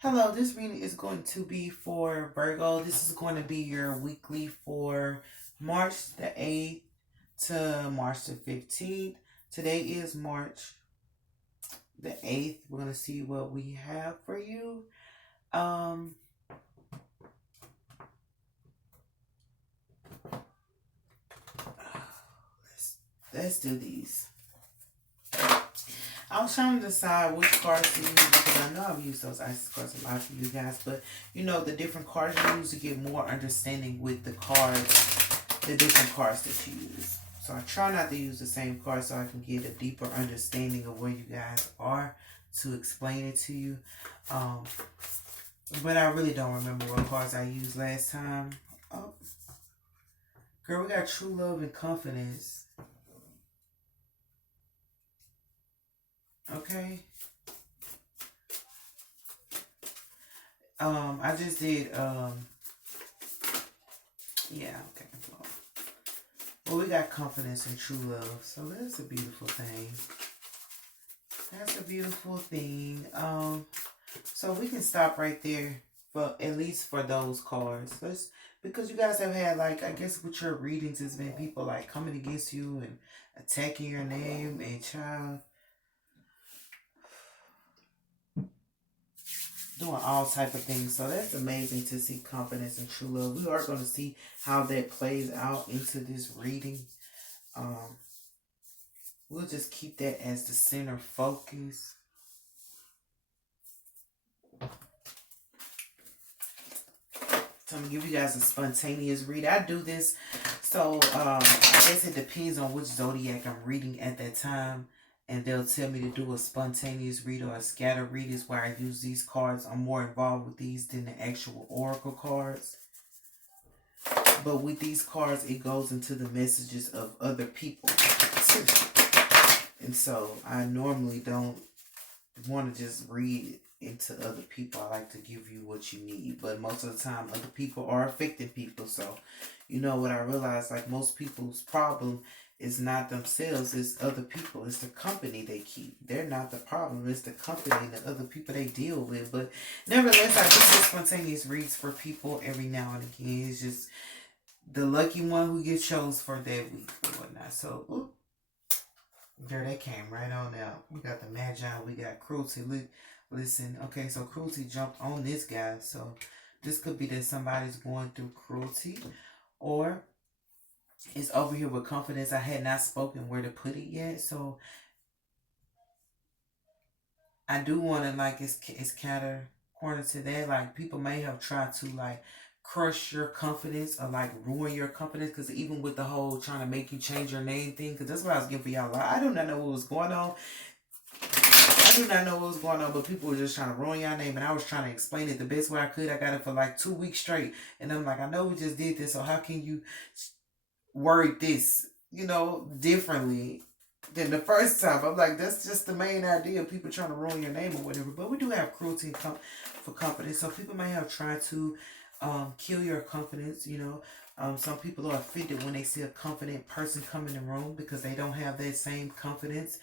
Hello, this reading is going to be for Virgo. This is going to be your weekly for March the 8th to March the 15th. Today is March the 8th. We're going to see what we have for you. Um, let's do these. I was trying to decide which cards to use because I know I've used those ice cards a lot for you guys, but the different cards you use to get more understanding with the cards, the different cards that you use. So I try not to use the same card so I can get a deeper understanding of where you guys are to explain it to you. Um, but I really don't remember what cards I used last time. Oh, girl, we got true love and confidence. Okay. I just did yeah, okay. Well, we got confidence and true love. So that's a beautiful thing. That's a beautiful thing. So we can stop right there for at least for those cards. Let's because you guys have had like I guess with your readings has been people like coming against you and attacking your name and child doing all type of things. So that's amazing to see confidence and true love. We are going to see how that plays out into this reading. Um, we'll just keep that as the center focus. So I'm gonna give you guys a spontaneous read. I do this, so I guess it depends on which zodiac I'm reading at that time, and they'll tell me to do a spontaneous read or a scatter read. Is where I use these cards. I'm more involved with these than the actual oracle cards. But with these cards, it goes into the messages of other people, and so I normally don't want to just read into other people. I like to give you what you need, but most of the time other people are affecting people. So you know what I realize, like most people's problem is not themselves, it's other people, it's the company they keep. They're not the problem, it's the company and the other people they deal with. But nevertheless, I do get spontaneous reads for people every now and again. It's just the lucky one who gets chose for that week or whatnot. So there they came right on out. We got the Magi, we got Cruelty. Listen, okay, so Cruelty jumped on this guy. So this could be that somebody's going through cruelty, or it's over here with confidence. I had not spoken where to put it yet. So I do want to, like, it's counter corner to that. Like, people may have tried to, like, crush your confidence or, like, ruin your confidence. Because even with the whole trying to make you change your name thing, because that's what I was getting for y'all. Like, I do not know what was going on. I do not know what was going on, but people were just trying to ruin your name, and I was trying to explain it the best way I could. I got it for like 2 weeks straight, and I'm like, I know we just did this, so how can you word this, differently than the first time? I'm like, that's just the main idea of people trying to ruin your name or whatever. But we do have cruelty for confidence, so people may have tried to kill your confidence. Some people are offended when they see a confident person come in the room because they don't have that same confidence.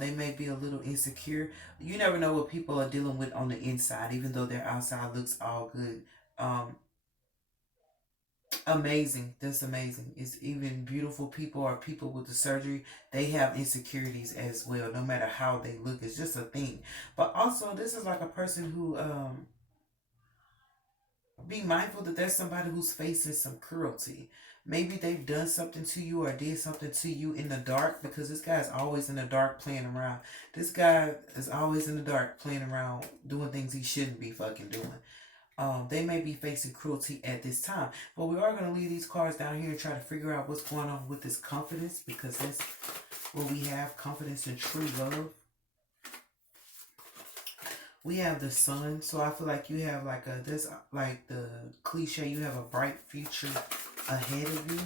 They may be a little insecure. You never know what people are dealing with on the inside, even though their outside looks all good. Um, Amazing. That's amazing. It's even beautiful people or people with the surgery, they have insecurities as well, no matter how they look. It's just a thing. But also, this is like a person who be mindful that there's somebody who's facing some cruelty. Maybe they've done something to you or did something to you in the dark, because this guy's always in the dark playing around. This guy is always in the dark playing around doing things he shouldn't be fucking doing. They may be facing cruelty at this time. But we are going to leave these cards down here and try to figure out what's going on with this confidence, because that's where we have confidence and true love. We have the sun, so I feel like you have like this like the cliche, you have a bright future ahead of you.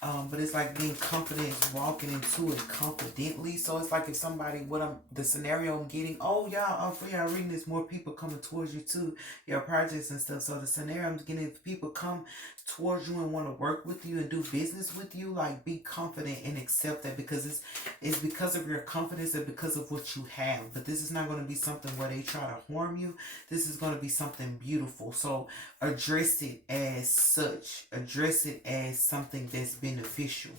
But it's like being confident is walking into it confidently. So it's like if somebody, the scenario I'm getting, oh y'all, for y'all reading this, more people coming towards you too, your projects and stuff. So the scenario I'm getting, if people come towards you and want to work with you and do business with you, like be confident and accept that, because it's because of your confidence and because of what you have. But this is not going to be something where they try to harm you. This is going to be something beautiful. So address it as such. Address it as something that's beneficial.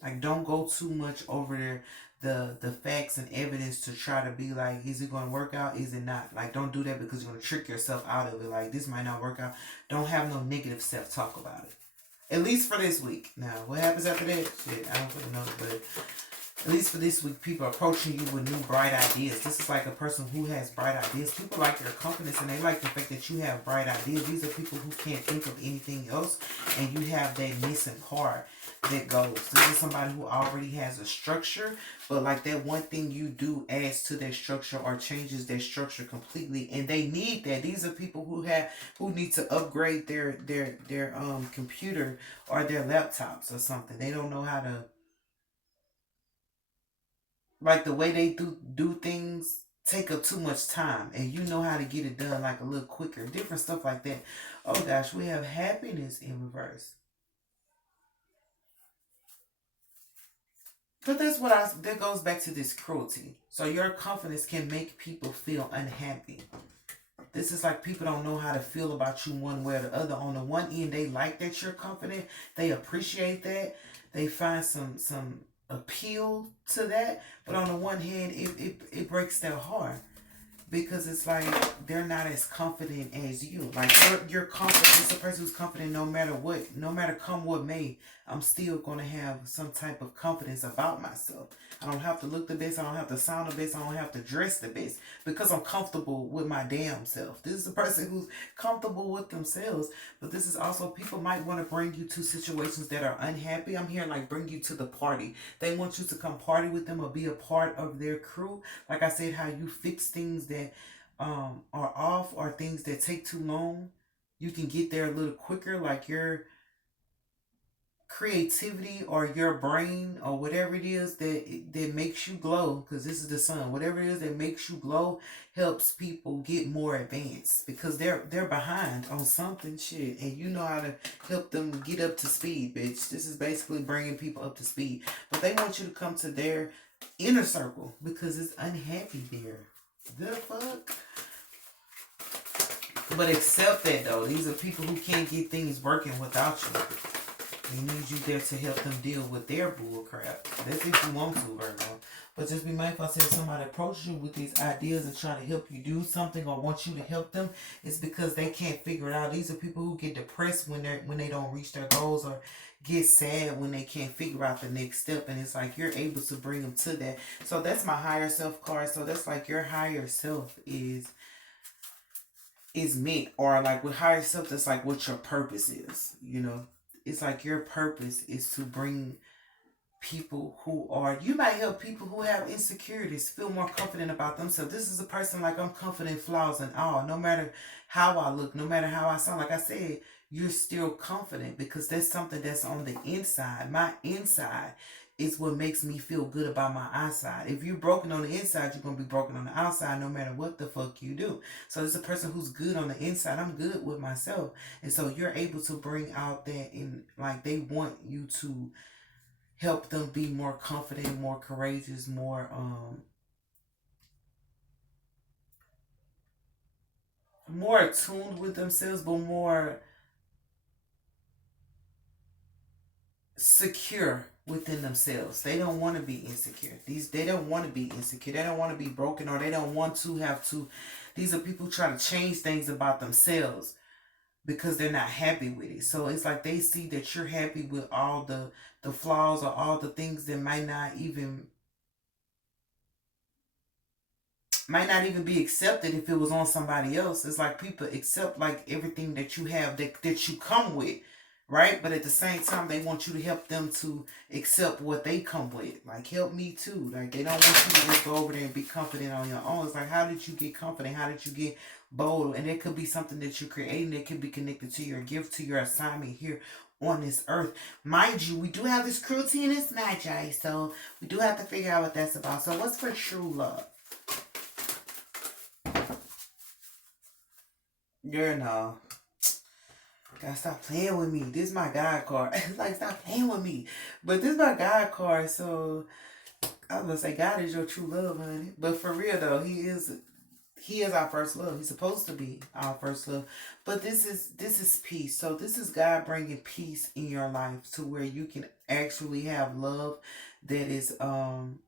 Like, don't go too much over the facts and evidence to try to be like, is it going to work out? Is it not? Like, don't do that, because you're going to trick yourself out of it. Like, this might not work out. Don't have no negative self-talk about it. At least for this week. Now, what happens after that? Shit, I don't really know. But at least for this week, people are approaching you with new bright ideas. This is like a person who has bright ideas. People like your confidence, and they like the fact that you have bright ideas. These are people who can't think of anything else, and you have that missing part that goes. This is somebody who already has a structure, but like that one thing you do adds to their structure or changes their structure completely, and they need that. These are people who need to upgrade their computer or their laptops or something. They don't know how to, like, the way they do things take up too much time, and you know how to get it done like a little quicker, different stuff like that. Oh gosh, we have happiness in reverse. But that goes back to this cruelty. So your confidence can make people feel unhappy. This is like people don't know how to feel about you one way or the other. On the one end, they like that you're confident. They appreciate that. They find some appeal to that. But on the one hand, it breaks their heart, because it's like they're not as confident as you. Like you're confident. It's a person who's confident no matter what, no matter come what may. I'm still gonna have some type of confidence about myself. I don't have to look the best. I don't have to sound the best. I don't have to dress the best, because I'm comfortable with my damn self. This is a person who's comfortable with themselves. But this is also, people might want to bring you to situations that are unhappy. I'm here like bring you to the party. They want you to come party with them or be a part of their crew. Like I said, how you fix things that are off, or things that take too long, you can get there a little quicker. Like your creativity or your brain or whatever it is that makes you glow, because this is the sun, whatever it is that makes you glow helps people get more advanced, because they're behind on something, shit, and you know how to help them get up to speed, bitch. This is basically bringing people up to speed. But they want you to come to their inner circle, because it's unhappy there. The fuck. But accept that, though. These are people who can't get things working without you. They need you there to help them deal with their bull crap. That's if you want to, Virgo. But just be mindful, I said, if somebody approaches you with these ideas and try to help you do something or want you to help them, it's because they can't figure it out. These are people who get depressed when they don't reach their goals, or get sad when they can't figure out the next step. And it's like you're able to bring them to that. So that's my higher self card. So that's like your higher self is meant, or like with higher self, that's like what your purpose is, you know. It's like your purpose is to bring people you might help people who have insecurities feel more confident about themselves. This is a person like, I'm confident, flaws and all. No matter how I look, no matter how I sound, like I said, you're still confident, because that's something that's on the inside. My inside is what makes me feel good about my outside. If you're broken on the inside, you're going to be broken on the outside no matter what the fuck you do. So it's a person who's good on the inside. I'm good with myself. And so you're able to bring out that, in like they want you to help them be more confident, more courageous, more attuned with themselves, but more secure within themselves. They don't want to be insecure. They don't want to be insecure. They don't want to be broken, or they don't want to have to. These are people who try to change things about themselves because they're not happy with it. So it's like they see that you're happy with all the flaws or all the things that might not even be accepted if it was on somebody else. It's like people accept like everything that you have, that you come with. right? But at the same time, they want you to help them to accept what they come with. Like, help me too. Like, they don't want you to just go over there and be confident on your own. It's like, how did you get confident? How did you get bold? And it could be something that you're creating that could be connected to your gift, to your assignment here on this earth. Mind you, we do have this cruelty and this magi, so we do have to figure out what that's about. So what's for true love? You're no. Gotta stop playing with me. This is my God card. Like, stop playing with me. But this is my God card, so I was gonna say God is your true love, honey. But for real though, he is our first love. He's supposed to be our first love. But this is peace. So this is God bringing peace in your life to where you can actually have love that is I'm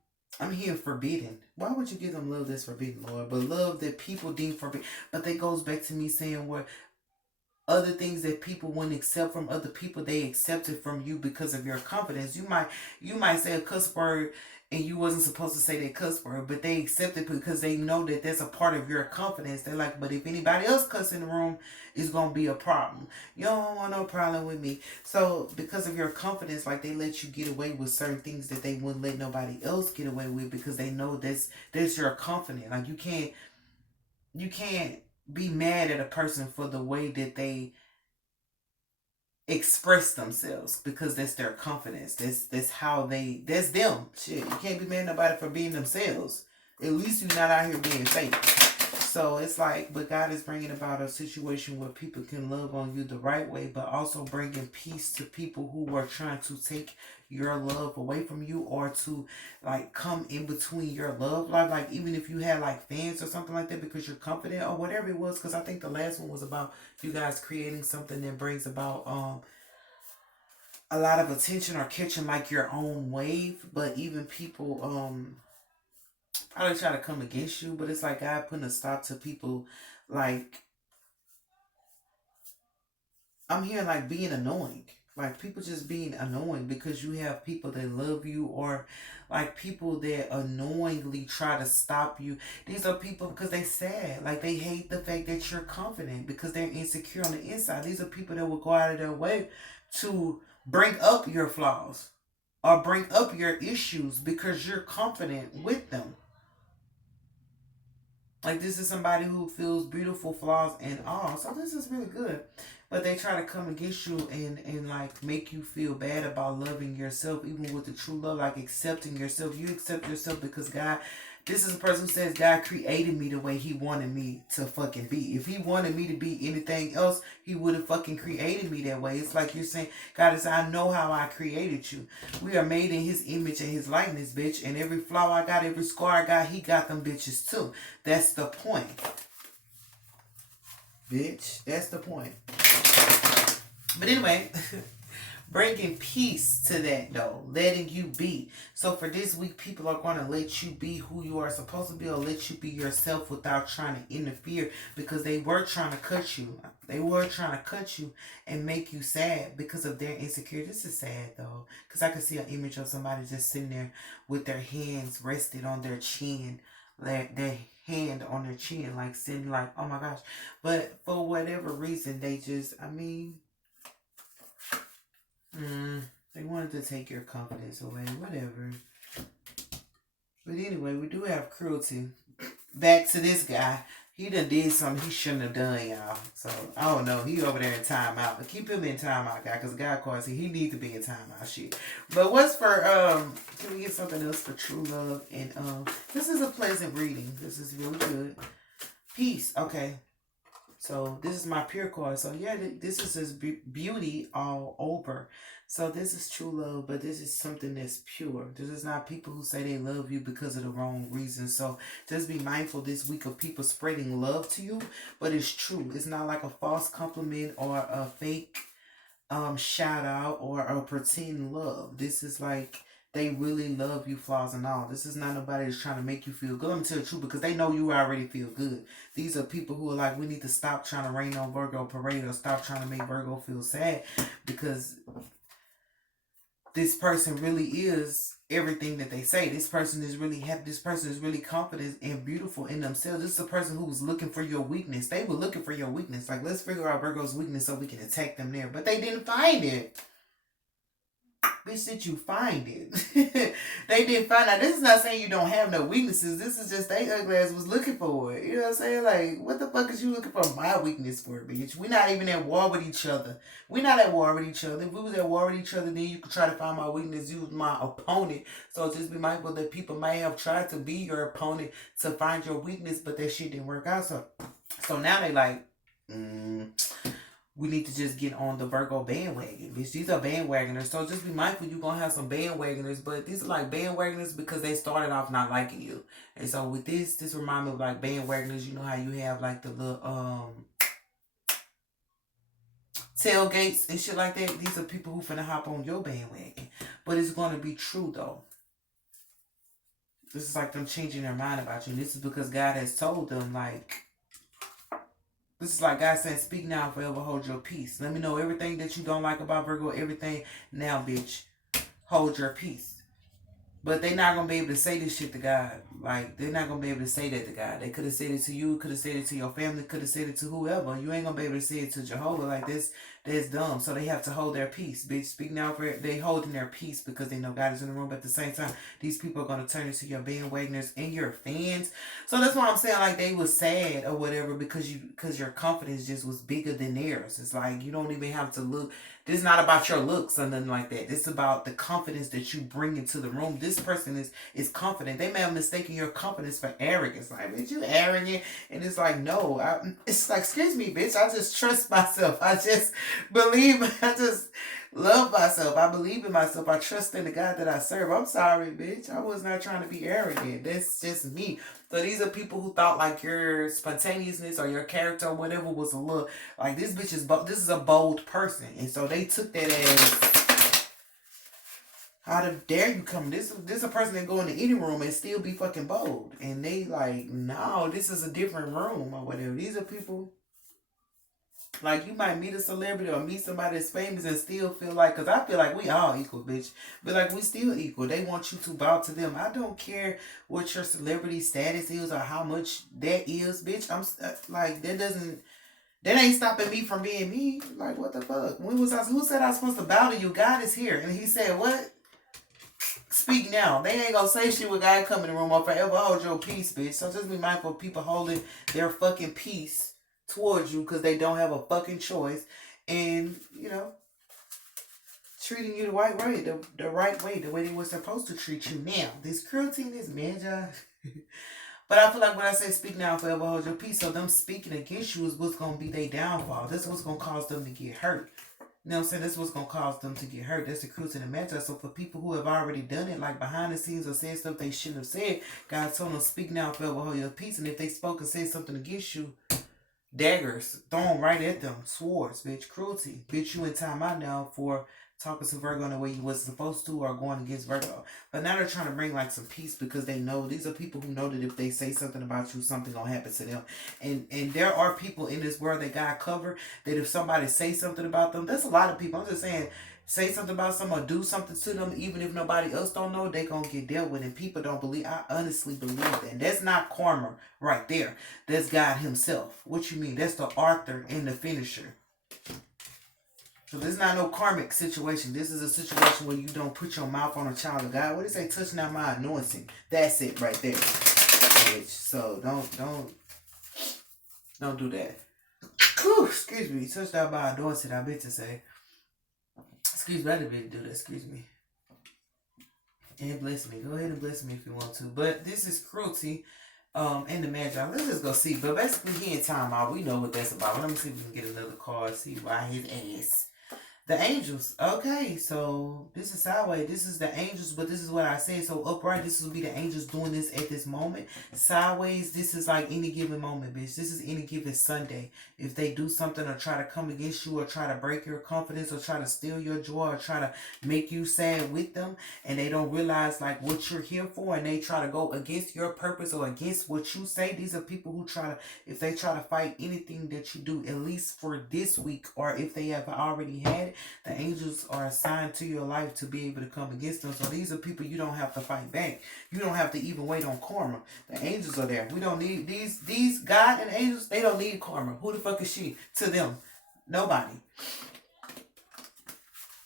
here forbidden. Why would you give them love that's forbidden, Lord? But love that people deem forbidden. But that goes back to me saying where other things that people wouldn't accept from other people, they accept it from you because of your confidence. You might say a cuss word and you wasn't supposed to say that cuss word, but they accept it because they know that that's a part of your confidence. They're like, but if anybody else cuss in the room, it's gonna be a problem. You don't want no problem with me. So because of your confidence, like, they let you get away with certain things that they wouldn't let nobody else get away with because they know that's your confidence. Like, you can't be mad at a person for the way that they express themselves because that's their confidence. That's them. Shit. You can't be mad at nobody for being themselves. At least you're not out here being fake. So it's like, but God is bringing about a situation where people can love on you the right way, but also bringing peace to people who are trying to take your love away from you or to like come in between your love life. Like, even if you had like fans or something like that because you're confident or whatever it was. Because I think the last one was about you guys creating something that brings about a lot of attention or catching like your own wave. But even people probably try to come against you, but it's like God putting a stop to people like I'm hearing like being annoying. Like, people just being annoying because you have people that love you or like people that unknowingly try to stop you. These are people because they sad. Like, they hate the fact that you're confident because they're insecure on the inside. These are people that will go out of their way to bring up your flaws or bring up your issues because you're confident with them. Like, this is somebody who feels beautiful flaws and all. So this is really good. But they try to come against you and like make you feel bad about loving yourself, even with the true love, like accepting yourself. You accept yourself because God, this is a person who says God created me the way he wanted me to fucking be. If he wanted me to be anything else, he would have fucking created me that way. It's like you're saying, God is, I know how I created you. We are made in his image and his likeness, bitch. And every flaw I got, every scar I got, he got them bitches too. That's the point. Bitch, that's the point. But anyway, bringing peace to that though, letting you be. So for this week, people are going to let you be who you are supposed to be or let you be yourself without trying to interfere because they were trying to cut you. They were trying to cut you and make you sad because of their insecurity. This is sad though, because I can see an image of somebody just sitting there with their hands rested on their chin, their hand on their chin, like sitting like, oh my gosh. But for whatever reason, they just, I mean, they wanted to take your confidence away, whatever. But anyway, we do have cruelty. Back to this guy. He done did something he shouldn't have done, y'all. So, I don't know. He over there in timeout. But keep him in timeout, guy. Because God calls he needs to be in timeout, shit. But what's for, can we get something else for true love? And, this is a pleasant reading. This is really good. Peace. Okay. So this is my pure card. So yeah, this is just beauty all over. So this is true love, but this is something that's pure. This is not people who say they love you because of the wrong reason. So just be mindful this week of people spreading love to you, but it's true. It's not like a false compliment or a fake shout out or a pretend love. This is like they really love you, flaws and all. This is not nobody that's trying to make you feel good. I'm tell the truth because they know you already feel good. These are people who are like, we need to stop trying to rain on Virgo parade or stop trying to make Virgo feel sad because this person really is everything that they say. This person is really happy. This person is really confident and beautiful in themselves. This is a person who was looking for your weakness. They were looking for your weakness. Like, let's figure out Virgo's weakness so we can attack them there. But they didn't find it. Bitch, did you find it? They didn't find out. This is not saying you don't have no weaknesses. This is just they ugly ass was looking for it. You know what I'm saying? Like, what the fuck is you looking for my weakness for, bitch? We're not even at war with each other. We're not at war with each other. If we was at war with each other, then you could try to find my weakness. You was my opponent. So just be mindful that people may have tried to be your opponent to find your weakness, but that shit didn't work out. So now they like, we need to just get on the Virgo bandwagon, bitch. These are bandwagoners. So just be mindful you're going to have some bandwagoners. But these are like bandwagoners because they started off not liking you. And so with this remind me of like bandwagoners. You know how you have like the little tailgates and shit like that. These are people who finna hop on your bandwagon. But it's going to be true though. This is like them changing their mind about you. And this is because God has told them like, this is like God saying, speak now, forever hold your peace. Let me know everything that you don't like about Virgo, everything. Now, bitch, hold your peace. But they're not going to be able to say this shit to God. Like, they're not going to be able to say that to God. They could have said it to you, could have said it to your family, could have said it to whoever. You ain't going to be able to say it to Jehovah like this. That's dumb. So they have to hold their peace, bitch. Speak now for they holding their peace because they know God is in the room. But at the same time, these people are going to turn into your bandwagoners and your fans. So that's why I'm saying like they was sad or whatever because your confidence just was bigger than theirs. It's like you don't even have to look. This is not about your looks or nothing like that. This is about the confidence that you bring into the room. This person is confident. They may have mistaken your confidence for arrogance. Like, bitch, you arrogant. And it's like, no. It's like, excuse me, bitch. I just trust myself. I just believe. I just love myself. I believe in myself. I trust in the God that I serve. I'm sorry, bitch. I was not trying to be arrogant. That's just me. So these are people who thought like your spontaneousness or your character or whatever was a little like this bitch is this is a bold person, and so they took that as how dare you come? This is a person that go into any room and still be fucking bold, and they like no, this is a different room or whatever. These are people. Like, you might meet a celebrity or meet somebody that's famous and still feel like, because I feel like we all equal, bitch. But, like, we still equal. They want you to bow to them. I don't care what your celebrity status is or how much that is, bitch. I'm, like, that ain't stopping me from being me. Like, what the fuck? Who said I was supposed to bow to you? God is here. And he said, what? Speak now. They ain't gonna say shit with God come in the room or forever hold your peace, bitch. So just be mindful of people holding their fucking peace towards you because they don't have a fucking choice, and treating you the right way, the right way, the way they were supposed to treat you. Now, this cruelty and this magi. But I feel like when I say speak now, forever hold your peace, so them speaking against you is what's gonna be their downfall. That's what's gonna cause them to get hurt. You know what I'm saying? That's what's gonna cause them to get hurt. That's the cruelty and the magi. So for people who have already done it, like behind the scenes or said stuff they shouldn't have said, God told them speak now, forever hold your peace. And if they spoke and said something against you, daggers thrown right at them. Swords, bitch. Cruelty. Bitch, you in time out now for talking to Virgo in the way you wasn't supposed to or going against Virgo. But now they're trying to bring like some peace because they know these are people who know that if they say something about you, something gonna happen to them. And there are people in this world that God cover that if somebody say something about them, that's a lot of people. I'm just saying, say something about someone, do something to them, even if nobody else don't know, they gonna get dealt with. And people don't believe. I honestly believe that. And that's not karma right there. That's God himself. What you mean? That's the author and the finisher. So this is not no karmic situation. This is a situation where you don't put your mouth on a child of God. What does it say? Touch not my anointing. That's it right there. Bitch. So don't do that. Whew, excuse me. Touch not my anointing, I meant to say. Excuse me, I didn't do that. Excuse me. And bless me. Go ahead and bless me if you want to. But this is cruelty and the magi. Let's just go see. But basically, he in time out. We know what that's about. But let me see if we can get another card. See why his ass. The angels. Okay, so this is sideways. This is the angels, but this is what I said. So upright, this will be the angels doing this at this moment. Sideways, this is like any given moment, bitch. This is any given Sunday. If they do something or try to come against you or try to break your confidence or try to steal your joy or try to make you sad with them and they don't realize like what you're here for and they try to go against your purpose or against what you say, these are people who try to, if they try to fight anything that you do, at least for this week or if they have already had it, that, the angels are assigned to your life to be able to come against them. So these are people you don't have to fight back. You don't have to even wait on karma. The angels are there. We don't need these God and angels, they don't need karma. Who the fuck is she to them? Nobody.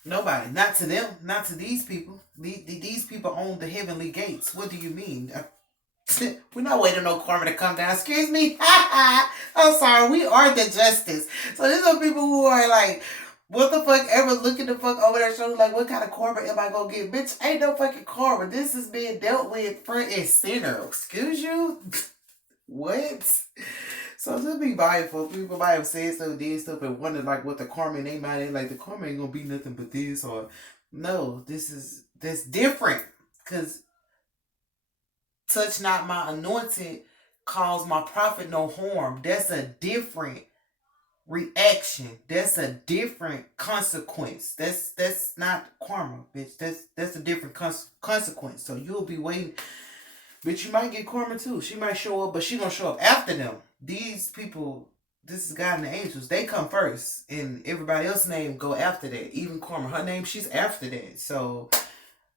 Nobody. Not to them. Not to these people. These people own the heavenly gates. What do you mean? We're not waiting on no karma to come down. Excuse me. I'm sorry. We are the justice. So these are people who are like, what the fuck ever looking the fuck over their shoulder like, what kind of karma am I gonna get? Bitch, ain't no fucking karma. This is being dealt with front and center. Excuse you? What? So just be mindful. People might have said stuff, did stuff, and wonder like what the karma in their mind is. Like the karma ain't gonna be nothing but this, or no, that's different. Cause touch not my anointed, cause my prophet no harm. That's a different reaction. That's a different consequence. That's not karma, bitch. That's a different consequence. So you'll be waiting. But you might get karma too. She might show up, but she gonna show up after them. These people, this is God and the angels. They come first, and everybody else's name go after that. Even karma, her name, she's after that. So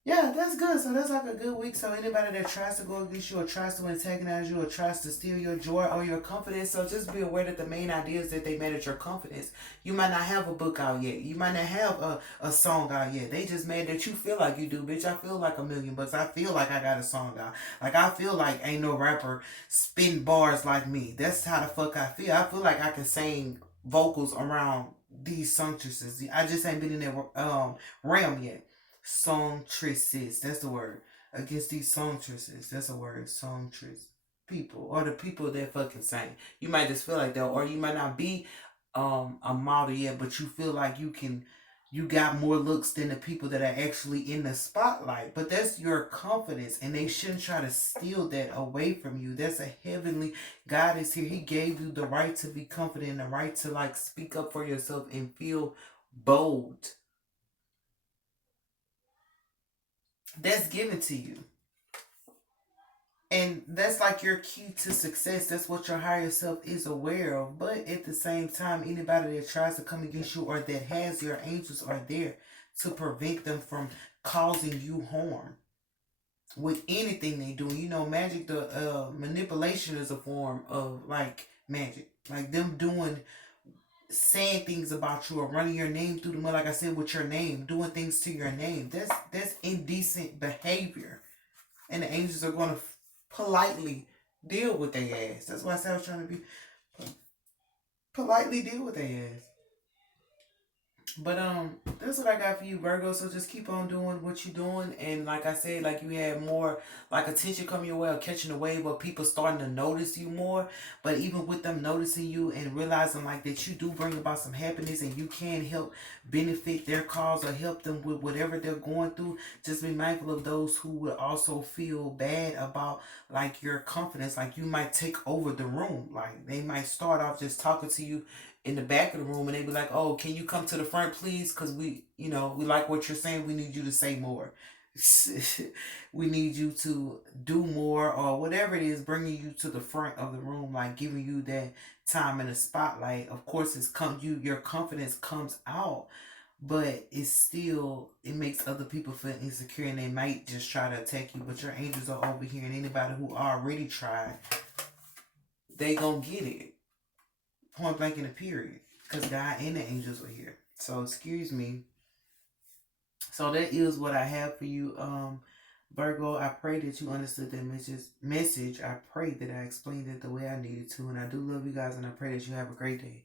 yeah, that's good. So that's like a good week. So anybody that tries to go against you or tries to antagonize you or tries to steal your joy or your confidence, so just be aware that the main idea is that they mad at your confidence. You might not have a book out yet. You might not have a song out yet. They just mad that you feel like you do, bitch. I feel like $1,000,000. I feel like I got a song out. Like I feel like ain't no rapper spitting bars like me. That's how the fuck I feel. I feel like I can sing vocals around these songstresses. I just ain't been in that realm yet. Songstresses, that's the word. Against these songstresses, that's a word. Songstress people, or the people that fucking sing. You might just feel like that, or you might not be a model yet, but you feel like you got more looks than the people that are actually in the spotlight. But that's your confidence, and they shouldn't try to steal that away from you. That's a heavenly God is here. He gave you the right to be confident, the right to like speak up for yourself and feel bold. That's given to you. And that's like your key to success. That's what your higher self is aware of. But at the same time, anybody that tries to come against you or that has your angels are there to prevent them from causing you harm with anything they do. You know, magic, the manipulation is a form of like magic. Like them doing, saying things about you or running your name through the mud, like I said, with your name, doing things to your name. That's indecent behavior. And the angels are going to politely deal with their ass. That's why I said I was trying to be politely deal with their ass. But that's what I got for you, Virgo. So just keep on doing what you're doing, and like I said, like you had more like attention coming your way or catching a wave of people starting to notice you more. But even with them noticing you and realizing like that you do bring about some happiness and you can help benefit their cause or help them with whatever they're going through, just be mindful of those who would also feel bad about like your confidence. Like you might take over the room. Like they might start off just talking to you in the back of the room and they be like, oh, can you come to the front please, because we like what you're saying, we need you to say more. We need you to do more, or whatever it is, bringing you to the front of the room, like giving you that time in the spotlight. Of course, your confidence comes out, but it makes other people feel insecure and they might just try to attack you. But your angels are over here, and anybody who already tried, they gonna get it. Point blank in a period, because God and the angels are here. So excuse me. So that is what I have for you, Virgo. I pray that you understood that message. I pray that I explained it the way I needed to, and I do love you guys, and I pray that you have a great day.